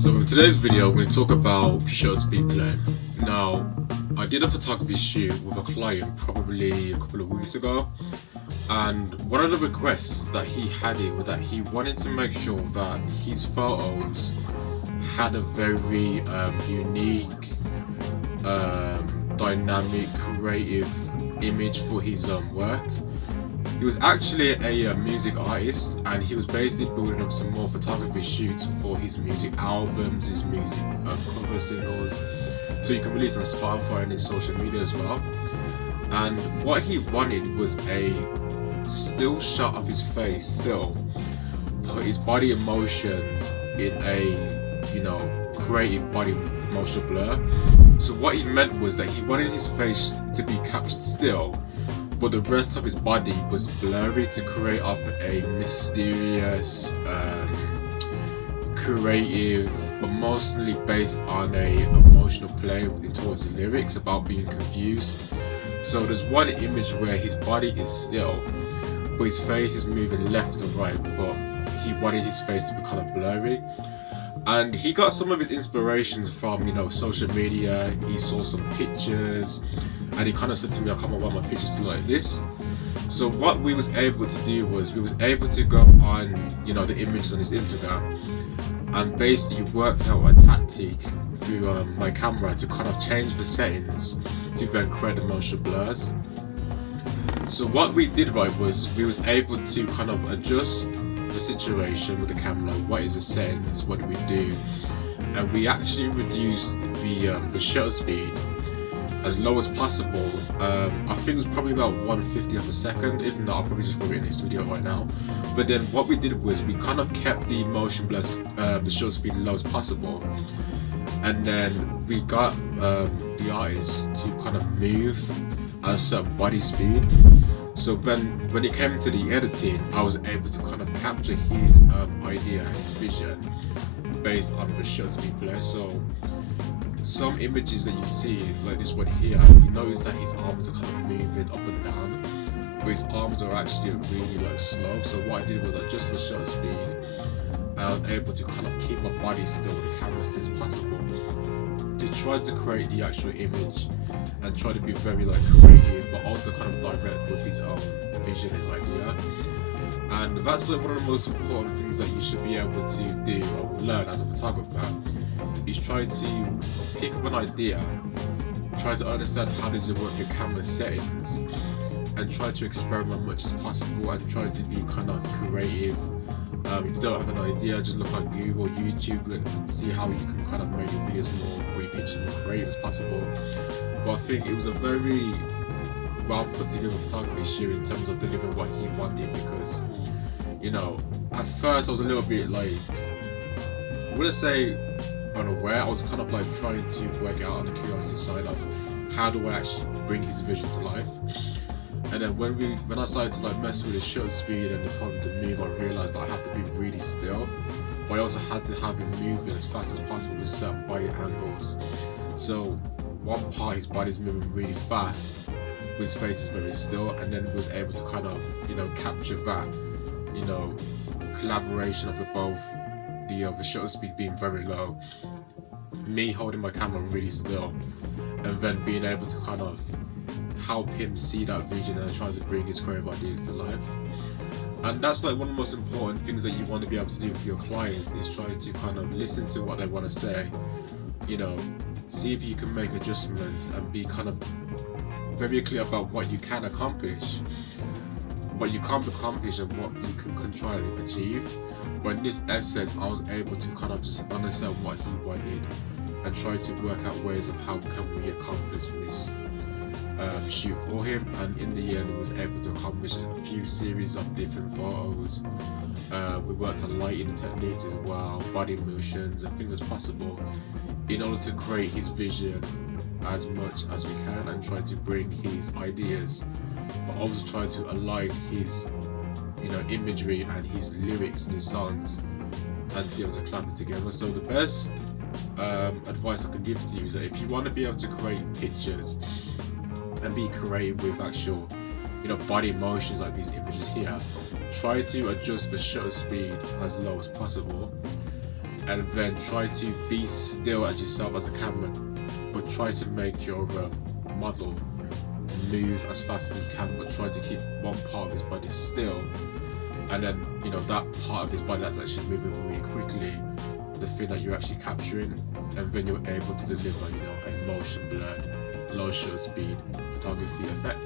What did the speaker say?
So in today's video, I'm going to talk about shutter speed play. Now, I did a photography shoot with a client probably a couple of weeks ago, and one of the requests that he had was that he wanted to make sure that his photos had a very unique, dynamic, creative image for his work. He was actually a music artist, and he was basically building up some more photography shoots for his music albums, his music cover singles, so you can release on Spotify and his social media as well. And what he wanted was a still shot of his face, put his body emotions in a creative body emotional blur. So what he meant was that he wanted his face to be captured still, but the rest of his body was blurry to create off a mysterious, creative, but mostly based on a emotional play towards the lyrics about being confused. So there's one image where his body is still, but his face is moving left to right, but he wanted his face to be kind of blurry. And he got some of his inspirations from, social media. He saw some pictures, and he kind of said to me, I kind of want my pictures to look like this. So what we was able to do was we was able to go on, the images on his Instagram, and basically worked out a tactic through my camera to kind of change the settings to then create the motion blurs. So what we did was we was able to kind of adjust the situation with the camera, what is the settings, what do we do, and we actually reduced the shutter speed as low as possible. I think it was probably about 1/50 of a second. If not, I'll probably just throw it in this video right now. But then what we did was we kind of kept the motion blur, the shutter speed low as possible, and then we got the artist to kind of move at a certain body speed. So then when it came to the editing, I was able to kind of capture his idea, his vision, based on the shutter speed play. So some images that you see, like this one here, you notice that his arms are kind of moving up and down, but his arms are actually really slow. So what I did was I adjusted the shutter speed, and I was able to kind of keep my body still, the camera still as possible, to try to create the actual image and try to be very creative, but also kind of direct with his own vision, his idea. And that's one of the most important things that you should be able to do or learn as a photographer, is try to pick up an idea, try to understand how does it work your camera settings, and try to experiment as much as possible and try to be kind of creative. If you don't have an idea, just look on Google or YouTube and see how you can kind of make your videos more, or your pictures more creative as possible. But I think it was a very well put together photography shoot in terms of delivering what he wanted, because at first I was a little bit I wouldn't say unaware, I was kind of trying to work out on the curiosity side of how do I actually bring his vision to life. And then when I started to mess with the shutter speed and the time to move, I realized that I have to be really still, but I also had to have him moving as fast as possible with certain body angles. So one part his body's moving really fast, but his face is very still, and then was able to kind of capture that collaboration of the both, the shutter speed being very low, me holding my camera really still, and then being able to kind of help him see that vision and try to bring his creative ideas to life. And that's one of the most important things that you want to be able to do with your clients, is try to kind of listen to what they want to say, see if you can make adjustments and be kind of very clear about what you can accomplish, what you can't accomplish, and what you can try to achieve. But in this essence, I was able to kind of just understand what he wanted and try to work out ways of how can we accomplish this shoot for him, and in the end was able to accomplish a few series of different photos. We worked on lighting techniques as well, body motions and things as possible, in order to create his vision as much as we can and try to bring his ideas, but also try to align his imagery and his lyrics and his songs, and to be able to clamp it together. So the best advice I can give to you is that if you want to be able to create pictures and be creative with actual body motions like these images here, try to adjust the shutter speed as low as possible, and then try to be still as yourself as a camera, but try to make your model move as fast as you can, but try to keep one part of his body still, and then that part of his body that's actually moving really quickly, the thing that you're actually capturing, and then you're able to deliver a motion blurred, low shutter speed photography effect.